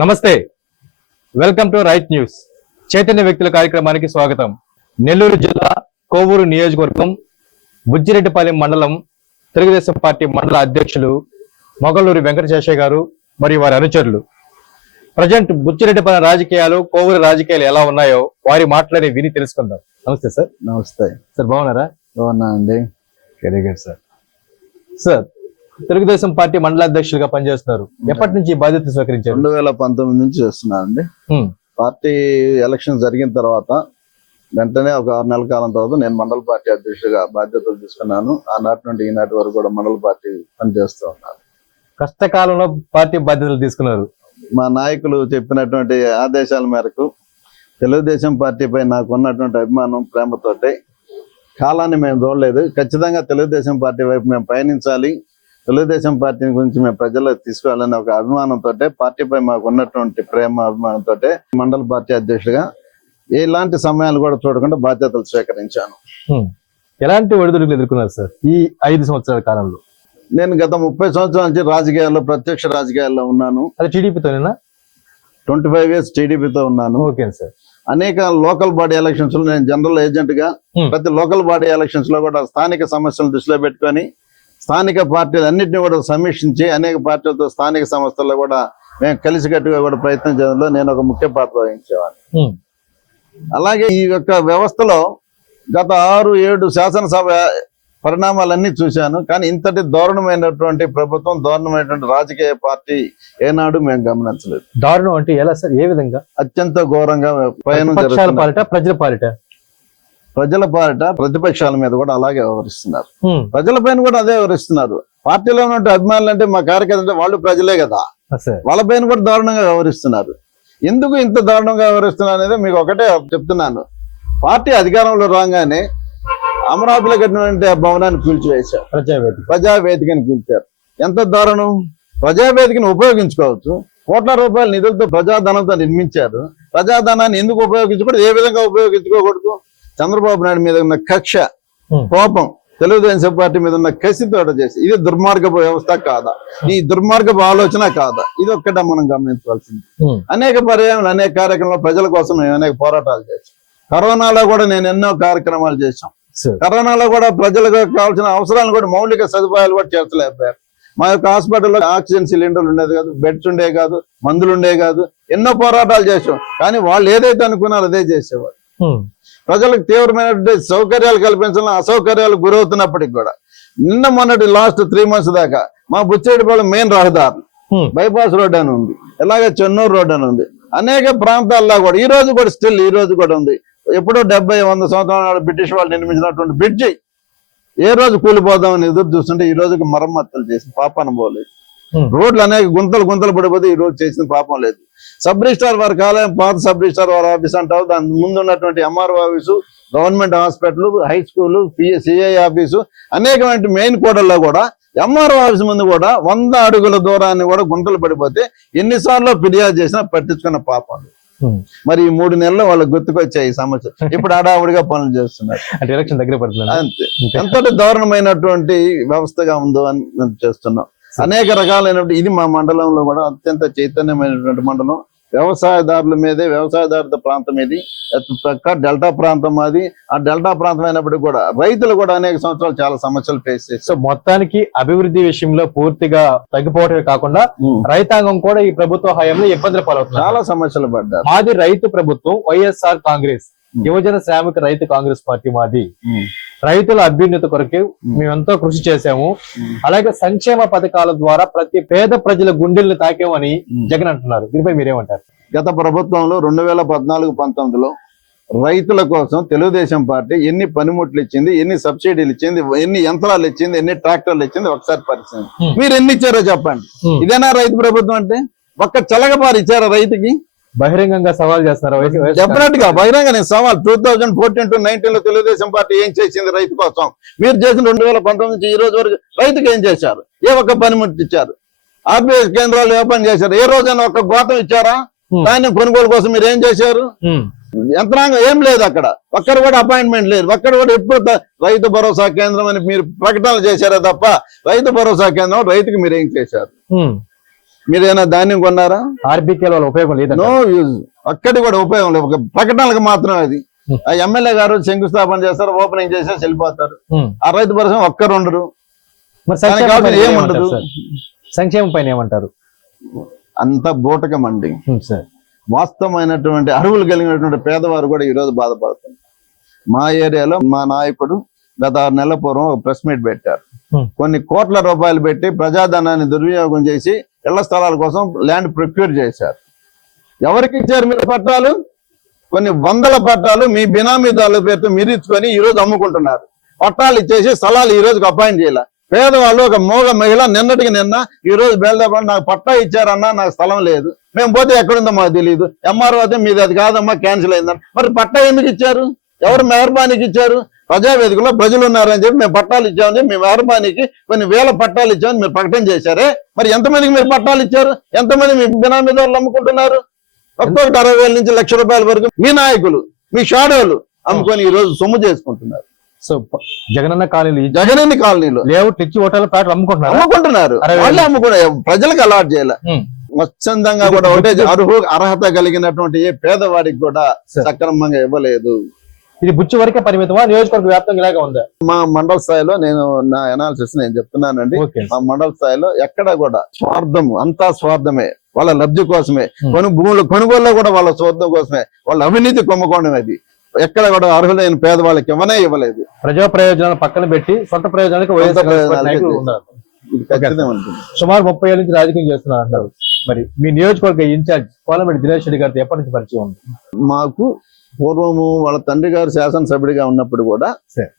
నమస్తే, welcome to right news. Chaitanya వ్యక్తుల కార్యక్రమానికి స్వాగతం. నెల్లూరు జిల్లా కోవూరు నియోజకవర్గం బుజ్జిరెడ్డిపాలెం మండలం తెలుగుదేశం పార్టీ మండల అధ్యక్షులు మొగలూరి వెంకటశేషయ్య గారు మరియు వారి అనుచరులు ప్రజెంట్ బుజ్జిరెడ్డిపాలెం రాజకీయాలు, కోవూరు రాజకీయాలు ఎలా ఉన్నాయో వారి మాటలని విని తెలుసుకుందాం. నమస్తే సార్. నమస్తే సార్, బాగున్నారా? బాగున్నా అండి. Very good sir. Sir, Telugu Desam party మండల అధ్యక్షులుగా పనిచేస్తున్నారు. ఎప్పటి నుంచి బాధ్యత స్వీకరించారు? 2019 నుంచి చేస్తున్నానండి. పార్టీ ఎలక్షన్ జరిగిన తర్వాత వెంటనే ఒక 6 నెలల కాలం తర్వాత నేను మండల పార్టీ అధ్యక్షుడిగా బాధ్యతలు తీసుకున్నాను. ఆనాటి నుండి ఈనాటి వరకు కూడా మండల పార్టీ పనిచేస్తూ ఉన్నాను. కష్టకాలంలో పార్టీ బాధ్యతలు తీసుకున్నారు. మా నాయకులు చెప్పినటువంటి ఆదేశాల మేరకు తెలుగుదేశం పార్టీపై నాకు ఉన్నటువంటి అభిమానం, ప్రేమతోటి కాలాన్ని మేము చూడలేదు. ఖచ్చితంగా తెలుగుదేశం పార్టీ వైపు మేము పయనించాలి, తెలుగుదేశం పార్టీ గురించి మేము ప్రజలకు తీసుకురావాలనే ఒక అభిమానంతో, పార్టీపై మాకు ఉన్నటువంటి ప్రేమ అభిమానంతో మండల పార్టీ అధ్యక్షుడిగా ఎలాంటి సమయాలు కూడా చూడకుండా బాధ్యతలు స్వీకరించాను. ఎలాంటి ఒడిదుడుకులు ఎదుర్కొన్నారు సార్ ఈ 5 సంవత్సరాల కాలంలో? నేను గత 30 సంవత్సరాల నుంచి రాజకీయాల్లో, ప్రత్యక్ష రాజకీయాల్లో ఉన్నాను. అది టీడీపీతోనేనా? 25 ఇయర్స్ టీడీపీతో ఉన్నాను. Okay sir. అనేక లోకల్ బాడీ ఎలక్షన్స్ లో నేను జనరల్ ఏజెంట్ గా ప్రతి లోకల్ బాడీ ఎలక్షన్స్ లో కూడా స్థానిక సమస్యలను దృష్టిలో పెట్టుకొని స్థానిక పార్టీలు అన్నింటినీ కూడా సమీక్షించి అనేక పార్టీలతో స్థానిక సంస్థల్లో కూడా మేము కలిసికట్టుగా కూడా ప్రయత్నం చేయడంలో నేను ఒక ముఖ్య పాత్ర వహించేవాడిని. అలాగే ఈ యొక్క వ్యవస్థలో గత 6-7 శాసనసభ పరిణామాలన్నీ చూశాను. కానీ ఇంతటి దారుణమైనటువంటి ప్రభుత్వం, దారుణమైనటువంటి రాజకీయ పార్టీ ఏనాడు మేము గమనించలేదు. దారుణం అంటే ఎలా సార్? ఏ విధంగా? అత్యంత ఘోరంగా పయనం ప్రజల పాలిట ప్రజల పాలిట ప్రతిపక్షాల మీద కూడా అలాగే వ్యవహరిస్తున్నారు. ప్రజల పైన కూడా అదే వ్యవహరిస్తున్నారు. పార్టీలో ఉన్న అభిమానులు అంటే మా కార్యకర్తలు అంటే వాళ్ళు ప్రజలే కదా, వాళ్ళ పైన కూడా దారుణంగా వ్యవహరిస్తున్నారు. ఎందుకు ఇంత దారుణంగా వ్యవహరిస్తున్నారు అనేది మీకు ఒకటే చెప్తున్నాను. పార్టీ అధికారంలో రాగానే అమరావతిలో కట్టినటువంటి ఆ భవనాన్ని కూల్చివేశారు, ప్రజావేదికని కూల్చారు. ఎంత దారుణం! ప్రజావేదికను ఉపయోగించుకోవచ్చు, కోట్ల రూపాయల నిధులతో ప్రజాధనంతో నిర్మించారు. ప్రజాధనాన్ని ఎందుకు ఉపయోగించకూడదు, ఏ విధంగా ఉపయోగించుకోకూడదు? చంద్రబాబు నాయుడు మీద ఉన్న కక్ష, కోపం, తెలుగుదేశం పార్టీ మీద ఉన్న కసితో చేసి ఇది దుర్మార్గపు వ్యవస్థ కాదా, ఈ దుర్మార్గపు ఆలోచన కాదా? ఇది ఒక్కటే మనం గమనించవలసింది. అనేక పర్యాయాలు, అనేక కార్యక్రమాలు ప్రజల కోసం మేము అనేక పోరాటాలు చేసాం. కరోనాలో కూడా నేను ఎన్నో కార్యక్రమాలు చేశాం. కరోనాలో కూడా ప్రజలకు కావాల్సిన అవసరాలను కూడా, మౌలిక సదుపాయాలు కూడా చేర్చలేకపోయారు. మా యొక్క హాస్పిటల్లో ఆక్సిజన్ సిలిండర్లు ఉండేది కాదు, బెడ్స్ ఉండే కాదు, మందులు ఉండే కాదు. ఎన్నో పోరాటాలు చేసాం. కానీ వాళ్ళు ఏదైతే అనుకున్నారో అదే చేసేవాళ్ళు. ప్రజలకు తీవ్రమైనటువంటి సౌకర్యాలు కల్పించాలని అసౌకర్యాలు గురవుతున్నప్పటికి కూడా నిన్న మొన్నటి లాస్ట్ 3 months దాకా మా బుచ్చిరెడ్డిపాలెం మెయిన్ రహదారులు, బైపాస్ రోడ్ అని ఉంది, ఇలాగే చెన్నూరు రోడ్ అని ఉంది. అనేక ప్రాంతాల్లో కూడా ఈ రోజు కూడా స్టిల్ ఈ రోజు కూడా ఉంది. ఎప్పుడో 70-100 సంవత్సరాల బ్రిటిష్ వాళ్ళు నిర్మించినటువంటి బ్రిడ్జి ఏ రోజు కూలిపోదామని ఎదురు చూస్తుంటే ఈ రోజుకి మరమ్మతులు చేసి పాపాన పోలేదు. రోడ్లు అనేక గుంతలు పడిపోతే ఈ రోజు చేసిన పాపం లేదు. సబ్ రిజిస్ట్రార్ వారి కాలేయం, పాత సబ్ రిజిస్ట్రార్ వారి ఆఫీస్ అంటారు. దాని ముందు ఉన్నటువంటి MRO office, government hospital, high school, CI office, అనేకమైన మెయిన్ కోడల్లో కూడా ఎంఆర్ఓ ఆఫీస్ ముందు కూడా 100 అడుగుల దూరాన్ని కూడా గుంటలు పడిపోతే ఎన్నిసార్లు ఫిర్యాదు చేసినా పట్టించుకున్న పాపం. మరి ఈ 3 నెలలు వాళ్ళకి గుర్తుకొచ్చాయి ఈ సమస్య. ఇప్పుడు హడావుడిగా పనులు చేస్తున్నారు. ఎలక్షన్ దగ్గర పడుతుంది అంతే. ఎంతటి దారుణమైనటువంటి వ్యవస్థగా ఉందో అని చేస్తున్నాం. అనేక రకాలైనటువంటి ఇది మా మండలంలో కూడా అత్యంత చైతన్యమైనటువంటి మండలం. వ్యవసాయదారుల మీదే, వ్యవసాయదారుల ప్రాంతం ఇది. పక్క డెల్టా ప్రాంతం అది. ఆ డెల్టా ప్రాంతం అయినప్పటికీ కూడా రైతులు కూడా అనేక సంవత్సరాలు చాలా సమస్యలు ఫేస్ చేస్తారు. సో మొత్తానికి అభివృద్ధి విషయంలో పూర్తిగా తగ్గిపోవటమే కాకుండా రైతాంగం కూడా ఈ ప్రభుత్వ హయాంలో ఇబ్బందులు పాలవుతున్నారు, చాలా సమస్యలు పడ్డారు. మాది రైతు ప్రభుత్వం, వైఎస్ఆర్ కాంగ్రెస్, యువజన శ్రామిక రైతు కాంగ్రెస్ పార్టీ మాది. రైతుల అభ్యున్నతి కొరకే మేమెంతో కృషి చేశాము. అలాగే సంక్షేమ పథకాల ద్వారా ప్రతి పేద ప్రజల గుండెల్ని తాకామని జగన్ అంటున్నారు. దీనిపై మీరేమంటారు? గత ప్రభుత్వంలో 2014-19లో రైతుల కోసం తెలుగుదేశం పార్టీ ఎన్ని పనిముట్లు ఇచ్చింది, ఎన్ని సబ్సిడీలు ఇచ్చింది, ఎన్ని యంత్రాలు ఇచ్చింది, ఎన్ని ట్రాక్టర్లు ఇచ్చింది ఒకసారి పరిస్థితి. మీరు ఎన్ని ఇచ్చారో చెప్పండి. ఇదేనా రైతు ప్రభుత్వం అంటే? ఒక్క చలగబారు ఇచ్చారా రైతుకి? బహిరంగంగా సవాల్ చేస్తున్నారు. డెఫినెట్ గా బహిరంగ నేను సవాల్. 2014-19లో తెలుగుదేశం పార్టీ ఏం చేసింది రైతు కోసం? మీరు చేసిన 2019 నుంచి ఈ రోజు వరకు రైతుకి ఏం చేశారు? ఏ ఒక్క పనిముట్లు ఇచ్చారు? ఆర్బీఐ కేంద్రాలు ఏ పని చేశారు? ఏ రోజైనా ఒక గోతం ఇచ్చారా? ధాన్యం కొనుగోలు కోసం మీరు ఏం చేశారు? యంత్రాంగం ఏం లేదు. అక్కడ ఒక్కరు కూడా అపాయింట్మెంట్ లేదు. ఒక్కరు కూడా ఎప్పుడు రైతు భరోసా కేంద్రం అని మీరు ప్రకటనలు చేశారే తప్ప రైతు భరోసా కేంద్రం రైతుకి మీరు ఏం చేశారు? మీరేమైనా ధాన్యం కొన్నారా? ఆర్బీకే వాళ్ళ ఉపయోగం లేదు. నో యూజ్, ఒక్కటి కూడా ఉపయోగం లేదు. ఒక ప్రకటనలకు మాత్రం అది. ఆ ఎమ్మెల్యే గారు శంకుస్థాపన చేస్తారు, ఓపెనింగ్ చేసేసి వెళ్ళిపోతారు. ఆ రైతు భరోసా ఒక్కరు ఉండరు. ఏముండదు. సంక్షేమం పైన ఏమంటారు? అంత బూటకం అండి. వాస్తవమైనటువంటి అర్హులు కలిగినటువంటి పేదవారు కూడా ఈ రోజు బాధపడుతుంది. మా ఏరియాలో మా నాయకుడు గత 6 నెలల పూర్వం ఒక ప్రెస్ మీట్ పెట్టారు. కొన్ని కోట్ల రూపాయలు పెట్టి ప్రజాధనాన్ని దుర్వినియోగం చేసి ఇళ్ల స్థలాల కోసం ల్యాండ్ ప్రొక్యూర్ చేశారు. ఎవరికి ఇచ్చారు మీరు పట్టాలు? కొన్ని వందల పట్టాలు మీ బినామీదారుల పేరుతో మీరు ఇచ్చుకొని ఈ రోజు అమ్ముకుంటున్నారు. పట్టాలు ఇచ్చేసి స్థలాలు ఈ రోజుకి అపాయింట్ చేయాల. పేదవాళ్ళు ఒక మోగ మహిళ నిన్నటికి నిన్న ఈ రోజు బయలుదేరి నాకు పట్టా ఇచ్చారన్నా, నాకు స్థలం లేదు, మేము పోతే ఎక్కడుందో మాకు తెలియదు, ఎంఆర్ఓ అయితే మీది అది కాదమ్మా క్యాన్సిల్ అయిందని. మరి పట్టా ఎందుకు ఇచ్చారు? ఎవరు మెహర్బానీకి ఇచ్చారు? ప్రజావేదికలో ప్రజలు ఉన్నారని చెప్పి మేము పట్టాలు ఇచ్చామని, మీ మెహర్బానీకి కొన్ని వేల పట్టాలు ఇచ్చామని మీరు ప్రకటన చేశారే, మరి ఎంతమందికి మీరు పట్టాలు ఇచ్చారు? ఎంతమంది మీ బినామీదారులు అమ్ముకుంటున్నారు? ఒక్కొక్కటి 60,000 నుంచి ₹1,00,000 వరకు మీ నాయకులు, మీ షాడోలు అమ్ముకొని ఈ రోజు సొమ్ము చేసుకుంటున్నారు. సో జగనన్న కాలనీలు, జగనన్న కాలనీలు లేఅవుట్ తెచ్చి హోటల్ ప్లాట్లు అమ్ముకుంటున్నారు. వాళ్ళే ప్రజలకు అలాట్ చేయాలి. స్వచ్ఛందంగా కూడా ఒకటే అర్హత కలిగినటువంటి ఏ పేదవాడికి కూడా సక్రమంగా ఇవ్వలేదు. ఇది బుచ్చి వరకే పరిమితమా, నియోజకవర్గ వ్యాప్తంగా ఇలాగే ఉందా? మా మండల స్థాయిలో నా అనాలిసిస్ నేను చెప్తున్నానండి. మా మండల స్థాయిలో ఎక్కడ కూడా స్వార్థము, అంతా స్వార్థమే, వాళ్ళ లబ్ధి కోసమే, భూముల కొనుగోలులో కూడా వాళ్ళ స్వార్థం కోసమే, వాళ్ళ అవినీతి కుంభకోణం. అది ఎక్కడ కూడా అర్హులైన పేదవాళ్ళకి ఇవ్వలేదు. ప్రజా ప్రయోజనాలు పక్కన పెట్టి సొంత ప్రయోజనాలకు సుమారు 30 ఏళ్ళ నుంచి రాజకీయం చేస్తున్నారు అంటారు. మరి మీ నియోజకవర్గ ఇన్ఛార్జ్ కోలమిడి దినేష్ రెడ్డి గారితో ఎప్పటి నుంచి పరిచయం ఉంది? మాకు పూర్వము వాళ్ళ తండ్రి గారు శాసనసభ్యుడిగా ఉన్నప్పుడు కూడా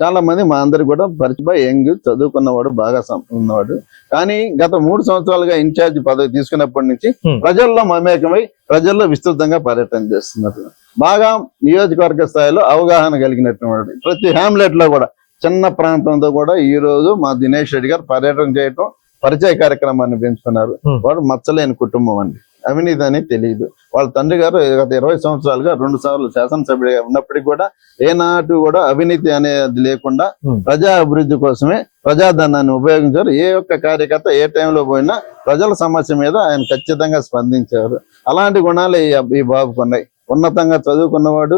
చాలా మంది మా అందరికి కూడా పరిచయం, యంగ్ చదువుకున్నవాడు, బాగా ఉన్నవాడు. కానీ గత 3 సంవత్సరాలుగా ఇన్ఛార్జ్ పదవి తీసుకున్నప్పటి నుంచి ప్రజల్లో మమేకమై ప్రజల్లో విస్తృతంగా పర్యటన చేస్తున్నారు. బాగా నియోజకవర్గ స్థాయిలో అవగాహన కలిగినటువంటి ప్రతి హ్యామ్లెట్ లో కూడా చిన్న ప్రాంతంతో కూడా ఈ రోజు మా దినేష్ రెడ్డి గారు పర్యటన చేయటం, పరిచయ కార్యక్రమాన్ని పెంచుకున్నారు. వాడు మచ్చలేని కుటుంబం అండి, అవినీతి అని తెలియదు. వాళ్ళ తండ్రి గారు గత 20 సంవత్సరాలుగా 2 సార్లు శాసనసభ్యుడిగా ఉన్నప్పటికీ కూడా ఏనాటి కూడా అవినీతి అనేది లేకుండా ప్రజా అభివృద్ధి కోసమే ప్రజాధనాన్ని ఉపయోగించారు. ఏ ఒక్క కార్యకర్త ఏ టైంలో పోయినా ప్రజల సమస్య మీద ఆయన ఖచ్చితంగా స్పందించారు. అలాంటి గుణాలు ఈ బాబుకు ఉన్నాయి. ఉన్నతంగా చదువుకున్నవాడు,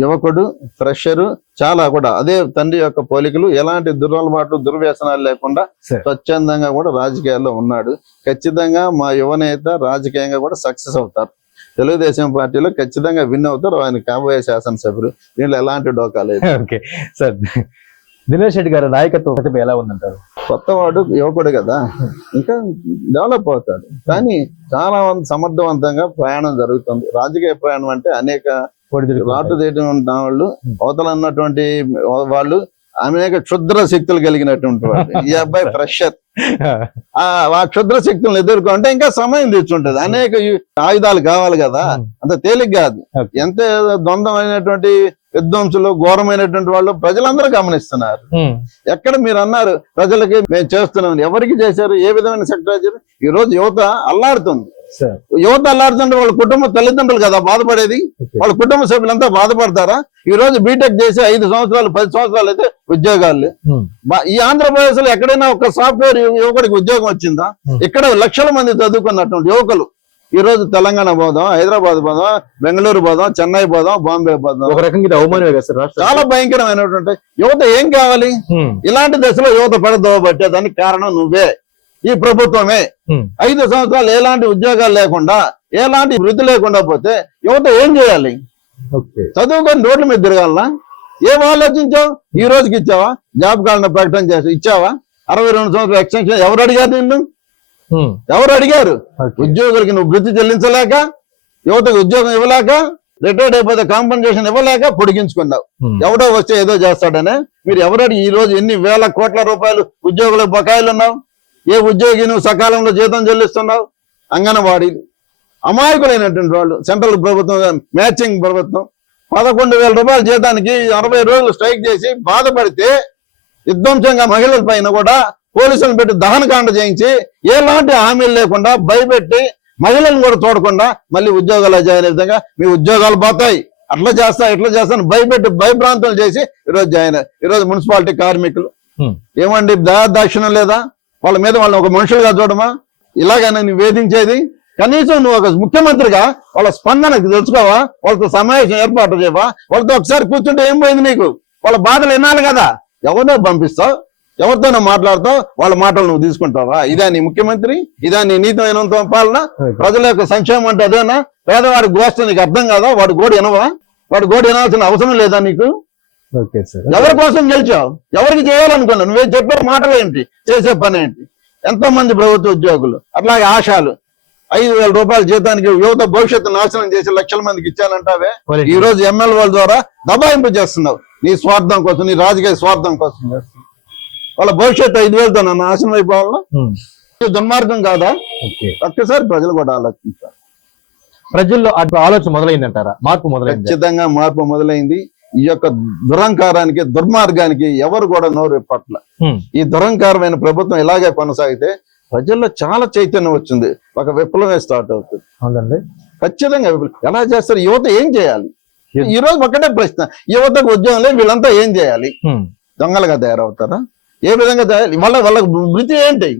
యువకుడు, ఫ్రెషరు, చాలా కూడా అదే తండ్రి యొక్క పోలికలు, ఎలాంటి దురలవాట్లు, దుర్వ్యసనాలు లేకుండా స్వచ్ఛందంగా కూడా రాజకీయాల్లో ఉన్నాడు. ఖచ్చితంగా మా యువనేత రాజకీయంగా కూడా సక్సెస్ అవుతారు. తెలుగుదేశం పార్టీలో ఖచ్చితంగా విన్ అవుతారు. ఆయన కాబోయే శాసనసభ్యులు. దీనిలో ఎలాంటి డోకా లేదు. ఓకే సార్, దినేష్ రెడ్డి గారి నాయకత్వం ప్రతిభ ఎలా ఉందంటారు? కొత్తవాడు, యువకుడు కదా, ఇంకా డెవలప్ అవుతాడు. కానీ చాలా సమర్థవంతంగా ప్రయాణం జరుగుతుంది. రాజకీయ ప్రయాణం అంటే అనేక రాటు తీయటం ఉన్న వాళ్ళు, అవతల ఉన్నటువంటి వాళ్ళు అనేక క్షుద్ర శక్తులు కలిగినటువంటి వాళ్ళు. ఈ అబ్బాయి ఫ్రెషర్. ఆ క్షుద్ర శక్తులను ఎదుర్కొంటే ఇంకా సమయం తెచ్చుంటది. అనేక ఆయుధాలు కావాలి కదా, అంత తేలిక కాదు. ఎంత ద్వంద్వమైనటువంటి విధ్వంసులు, ఘోరమైనటువంటి వాళ్ళు ప్రజలందరూ గమనిస్తున్నారు. ఎక్కడ మీరు అన్నారు ప్రజలకి మేము చేస్తున్నాం, ఎవరికి చేశారు? ఏ విధమైన సెక్టర్? ఈ రోజు యువత అల్లాడుతుంది. యువత అల్లాడుతుంటే వాళ్ళ కుటుంబ తల్లిదండ్రులు కదా బాధపడేది. వాళ్ళ కుటుంబ సభ్యులంతా బాధపడతారా? ఈ రోజు బీటెక్ చేసి 5 సంవత్సరాలు 10 సంవత్సరాలు అయితే ఉద్యోగాలు. ఈ ఆంధ్రప్రదేశ్ లో ఎక్కడైనా ఒక సాఫ్ట్వేర్ యువకుడికి ఉద్యోగం వచ్చిందా? ఇక్కడ లక్షల మంది చదువుకున్నటువంటి యువకులు ఈ రోజు తెలంగాణ పోదాం, హైదరాబాద్ పోదాం, బెంగళూరు పోదాం, చెన్నై పోదాం, బాంబే పోదాం. ఒక రకంగా అవమానమే కదా సార్. చాలా భయంకరమైనటువంటి యువత ఏం కావాలి? ఇలాంటి దశలో యువత పడదోబట్టే దానికి కారణం నువ్వే, ఈ ప్రభుత్వమే. 5 సంవత్సరాలు ఎలాంటి ఉద్యోగాలు లేకుండా, ఎలాంటి వృద్ధి లేకుండా పోతే యువత ఏం చేయాలి? చదువుకొని రోడ్ల మీద తిరగాలనా? ఏం ఆలోచించావు? ఈ రోజుకి ఇచ్చావా? జాబ్ కార్డు ప్రకటన చేసి ఇచ్చావా? 62 సంవత్సరాలు ఎక్స్టెన్షన్ ఎవరు అడిగారు? నిన్ను ఎవరు అడిగారు? ఉద్యోగులకి నువ్వు వృత్తి చెల్లించలేక, యువతకు ఉద్యోగం ఇవ్వలేక, రిటైర్డ్ అయిపోతే కాంపెన్సేషన్ ఇవ్వలేక పొడిగించుకున్నావు. ఎవడో వస్తే ఏదో చేస్తాడనే. మీరు ఎవరడి ఈ రోజు ఎన్ని వేల కోట్ల రూపాయలు ఉద్యోగులకు బకాయిలు ఉన్నావు? ఏ ఉద్యోగి నువ్వు సకాలంలో జీతం చెల్లిస్తున్నావు? అంగన్వాడీలు అమాయకులైనటువంటి వాళ్ళు. సెంట్రల్ ప్రభుత్వం, మ్యాచింగ్ ప్రభుత్వం 11,000 రూపాయల జీతానికి 60 రోజులు స్ట్రైక్ చేసి బాధపడితే విధ్వంసంగా మహిళల పైన కూడా పోలీసులను పెట్టి దహనకాండ చేయించి ఎలాంటి హామీలు లేకుండా భయపెట్టి మహిళలను కూడా చూడకుండా మళ్ళీ ఉద్యోగాలు జాయిన్ అయ్యే విధంగా మీ ఉద్యోగాలు పోతాయి, అట్లా చేస్తా ఇట్లా చేస్తాను భయపెట్టి భయభ్రాంతులు చేసి ఈరోజు జాయిన్ అయ్యారు. ఈరోజు మున్సిపాలిటీ కార్మికులు ఏమండి దాక్షిణ్యం లేదా? వాళ్ళ మీద వాళ్ళని ఒక మనుషులుగా చూడమా? ఇలాగైనా నువ్వు వేధించేది? కనీసం నువ్వు ఒక ముఖ్యమంత్రిగా వాళ్ళ స్పందనకు తెలుసుకోవా? వాళ్ళతో సమావేశం ఏర్పాటు చేయవా? వాళ్ళతో ఒకసారి కూర్చుంటే ఏం పోయింది నీకు? వాళ్ళ బాధలు వినాలి కదా. ఎవరినో పంపిస్తావు, ఎవరితోనో మాట్లాడతావు, వాళ్ళ మాటలు నువ్వు తీసుకుంటావా? ఇదా నీ ముఖ్యమంత్రి? ఇదా నీ నీతిమైన పాలన? ప్రజల యొక్క సంక్షేమం అంటే అదేనా? పేదవాడి గోష్ఠి నీకు అర్థం కాదా? వాడి గోడు వినవా? వాడి గోడు వినాల్సిన అవసరం లేదా నీకు? ఎవరి కోసం గెలిచావు? ఎవరికి చేయాలనుకున్నావు? నువ్వేం చెప్పే మాటలు ఏంటి, చేసే పని ఏంటి? ఎంతో మంది ప్రభుత్వ ఉద్యోగులు, అట్లాగే ఆశాలు 5,000 రూపాయల జీతానికి యువత భవిష్యత్తు నాశనం చేసి లక్షల మందికి ఇచ్చానంటావే. ఈ రోజు ఎమ్మెల్యేల ద్వారా దబాయింపు చేస్తున్నావు నీ స్వార్థం కోసం, నీ రాజకీయ స్వార్థం కోసం చేస్తున్నావు. వాళ్ళ భవిష్యత్తు 5,000తో నాశనం అయిపోవాలా? దుర్మార్గం కాదా? ఒక్కసారి ప్రజలు కూడా ఆలోచించారు. ప్రజల్లో ఆలోచన మొదలైందంటారా? మార్పు మొదలైంది? ఖచ్చితంగా మార్పు మొదలైంది. ఈ యొక్క దురంకారానికి, దుర్మార్గానికి ఎవరు కూడా నోరు పట్ల. ఈ దురంకారమైన ప్రభుత్వం ఇలాగే కొనసాగితే ప్రజల్లో చాలా చైతన్యం వచ్చింది, ఒక విప్లవమే స్టార్ట్ అవుతుంది. అవునండి, ఖచ్చితంగా ఎలా చేస్తారు? యువత ఏం చేయాలి? ఈ రోజు ఒకటే ప్రశ్న, యువతకు ఉద్యోగం లేదు, వీళ్ళంతా ఏం చేయాలి? దొంగలుగా తయారవుతారా? ఏ విధంగా వాళ్ళ వృత్తి ఏంటి?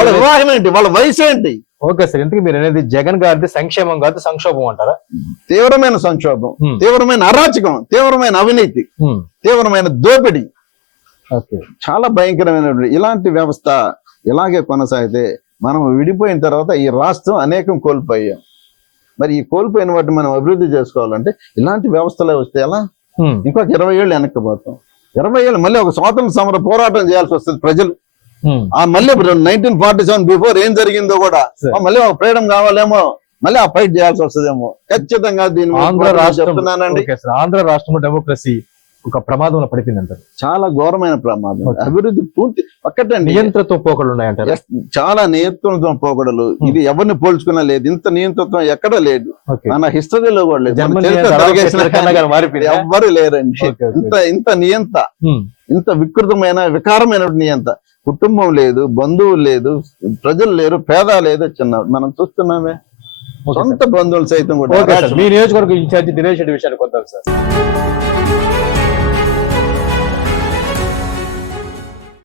వాళ్ళ వివాహం ఏంటి? వాళ్ళ వయసు ఏంటి? ఓకే సార్, ఎందుకు మీరు అనేది జగన్ గారిది సంక్షేమం కాదు సంక్షోభం అంటారా? తీవ్రమైన సంక్షోభం, తీవ్రమైన అరాచకం, తీవ్రమైన అవినీతి, తీవ్రమైన దోపిడీ, చాలా భయంకరమైన ఇలాంటి వ్యవస్థ ఇలాగే కొనసాగితే మనం విడిపోయిన తర్వాత ఈ రాష్ట్రం అనేకం కోల్పోయాం. మరి ఈ కోల్పోయిన వాటిని మనం అభివృద్ధి చేసుకోవాలంటే ఇలాంటి వ్యవస్థలే వస్తే ఎలా? ఇంకొక 20 ఏళ్ళు వెనక్కిపోతాం. 20 ఏళ్ళు మళ్ళీ ఒక స్వాతంత్ర సమర పోరాటం చేయాల్సి వస్తుంది ప్రజలు. మళ్ళీ 1947 బిఫోర్ ఏం జరిగిందో కూడా మళ్ళీ ఒక ఫ్రీడమ్ కావాలేమో, మళ్ళీ ఆ ఫైట్ చేయాల్సి వస్తుందేమో. ఖచ్చితంగా దీని చెప్తున్నానండి. ఆంధ్ర రాష్ట్రంలో డెమోక్రసీ ఒక ప్రమాదంలో పడిపోయింది అంటారు. చాలా ఘోరమైన ప్రమాదం. అభివృద్ధి పూర్తి ఒక్కటే నియంత్రిత పోకడలు ఉన్నాయంటారు. చాలా నియంత్రణతో పోకడలు. ఇది ఎవరిని పోల్చుకున్నా లేదు, ఇంత నియంత్రిత్వం ఎక్కడ లేదు, మన హిస్టరీలో కూడా లేదు, ఎవ్వరు లేరండి. ఇంత నియంత, ఇంత వికృతమైన వికారమైన నియంత. కుటుంబం లేదు, బంధువులు లేదు, ప్రజలు లేరు, పేద లేదు, చిన్న మనం చూస్తున్నామే. సొంత బంధువులు సైతం కూడా. మీ నియోజకవర్గం ఇన్ఛార్జి దినేష్ రెడ్డి విషయానికి వద్దాం సార్.